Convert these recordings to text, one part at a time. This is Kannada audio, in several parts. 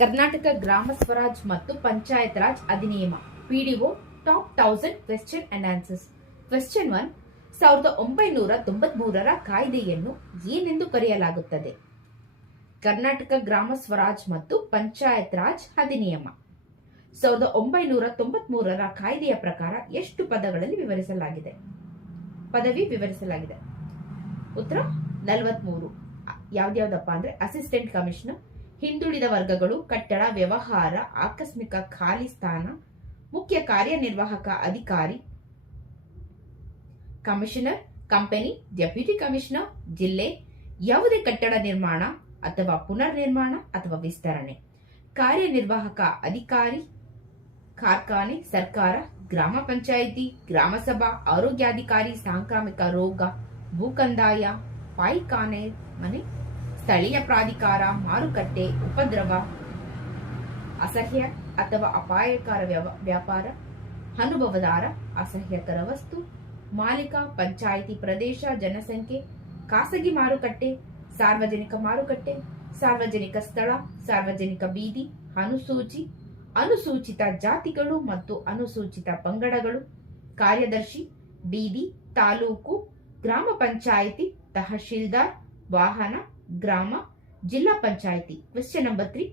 ಕರ್ನಾಟಕ ಗ್ರಾಮ ಸ್ವರಾಜ್ ಮತ್ತು ಪಂಚಾಯತ್ ರಾಜ್ ಅಧಿನಿಯಮ PDO top 1000 question and answers. Question 1. 1993ರ ಕಾಯ್ದೆಯನ್ನು ಏನೆಂದು ಕರೆಯಲಾಗುತ್ತದೆ? ಕರ್ನಾಟಕ ಗ್ರಾಮ ಸ್ವರಾಜ್ ಮತ್ತು ಪಂಚಾಯತ್ ರಾಜ್ ಅಧಿನಿಯಮ 1993ರ ಕಾಯ್ದೆಯ ಪ್ರಕಾರ ಎಷ್ಟು ಪದಗಳಲ್ಲಿ ವಿವರಿಸಲಾಗಿದೆ? ಉತ್ತರ 43. ಯಾವ್ದ್ಯಾವ್ದಪ್ಪ ಅಂದ್ರೆ ಅಸಿಸ್ಟೆಂಟ್ ಕಮಿಷನರ್, ಹಿಂದುಳಿದ ವರ್ಗಗಳು, ಕಟ್ಟಡ ವ್ಯವಹಾರ, ಆಕಸ್ಮಿಕ ಖಾಲಿ ಸ್ಥಾನ, ಮುಖ್ಯ ಕಾರ್ಯನಿರ್ವಾಹಕ ಅಧಿಕಾರಿ, ಕಮಿಷನರ್, ಕಂಪನಿ, ಡೆಪ್ಯೂಟಿ ಕಮಿಷನರ್, ಜಿಲ್ಲೆ, ಯಾವುದೇ ಕಟ್ಟಡ ನಿರ್ಮಾಣ ಅಥವಾ ಪುನರ್ ನಿರ್ಮಾಣ ಅಥವಾ ವಿಸ್ತರಣೆ, ಕಾರ್ಯನಿರ್ವಾಹಕ ಅಧಿಕಾರಿ, ಕಾರ್ಖಾನೆ, ಸರ್ಕಾರ, ಗ್ರಾಮ ಪಂಚಾಯಿತಿ, ಗ್ರಾಮಸಭಾ, ಆರೋಗ್ಯಾಧಿಕಾರಿ, ಸಾಂಕ್ರಾಮಿಕ ರೋಗ, ಭೂಕಂದಾಯ, ಪಾಯಿಖಾನೆ ಮನೆ, ಸ್ಥಳೀಯ ಪ್ರಾಧಿಕಾರ, ಮಾರುಕಟ್ಟೆ, ಉಪದ್ರವ, ಅಸಹ್ಯ ಅಥವಾ ಅಪಾಯಕರ ವ್ಯಾಪಾರ, ಅನುಭವದಾರ, ಅಸಹ್ಯಕರ ವಸ್ತು, ಮಾಲೀಕ, ಪಂಚಾಯಿತಿ ಪ್ರದೇಶ, ಜನಸಂಖ್ಯೆ, ಖಾಸಗಿ ಮಾರುಕಟ್ಟೆ, ಸಾರ್ವಜನಿಕ ಮಾರುಕಟ್ಟೆ, ಸಾರ್ವಜನಿಕ ಸ್ಥಳ, ಸಾರ್ವಜನಿಕ ಬೀದಿ, ಅನುಸೂಚಿ, ಅನುಸೂಚಿತ ಜಾತಿಗಳು ಮತ್ತು ಅನುಸೂಚಿತ ಪಂಗಡಗಳು, ಕಾರ್ಯದರ್ಶಿ, ಬೀದಿ, ತಾಲೂಕು, ಗ್ರಾಮ ಪಂಚಾಯಿತಿ, ತಹಶೀಲ್ದಾರ್, ವಾಹನ, ಗ್ರಾಮ, ಜಿಲ್ಲಾ ಪಂಚಾಯಿತಿ. Question number 3.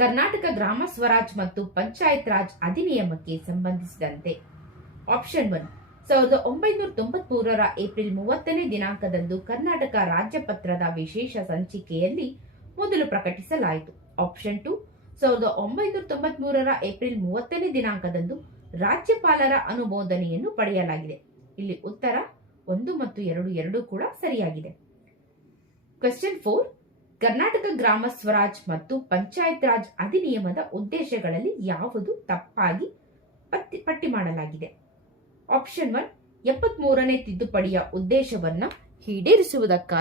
ಕರ್ನಾಟಕ ಗ್ರಾಮ ಸ್ವರಾಜ್ ಮತ್ತು ಪಂಚಾಯತ್ ರಾಜ್ ಅಧಿನಿಯಮಕ್ಕೆ ಸಂಬಂಧಿಸಿದಂತೆ ಆಪ್ಷನ್ 1. 1993ರ ಏಪ್ರಿಲ್ 30ನೇ ದಿನಾಂಕದಂದು ಕರ್ನಾಟಕ ರಾಜ್ಯಪತ್ರದ ವಿಶೇಷ ಸಂಚಿಕೆಯಲ್ಲಿ ಮೊದಲು ಪ್ರಕಟಿಸಲಾಯಿತು. ಆಪ್ಷನ್ 2. 1993ರ ಏಪ್ರಿಲ್ 30ನೇ ದಿನಾಂಕದಂದು ರಾಜ್ಯಪಾಲರ ಅನುಮೋದನೆಯನ್ನು ಪಡೆಯಲಾಗಿದೆ. ಇಲ್ಲಿ ಉತ್ತರ 1 ಮತ್ತು 2 ಎರಡೂ ಕೂಡ ಸರಿಯಾಗಿದೆ. ಕ್ವೆಶ್ಚನ್ 4. ಕರ್ನಾಟಕ ಗ್ರಾಮ ಸ್ವರಾಜ್ ಮತ್ತು ಪಂಚಾಯತ್ ರಾಜ್ ಅಧಿನಿಯಮದ ಉದ್ದೇಶಗಳಲ್ಲಿ ಯಾವುದು ತಪ್ಪಾಗಿ ಪಟ್ಟಿ ಮಾಡಲಾಗಿದೆ? ಆಪ್ಷನ್ 1. 73ನೇ ತಿದ್ದುಪಡಿಯ ಉದ್ದೇಶವನ್ನ ಈಡೇರಿಸುವುದಕ್ಕಾಗಿ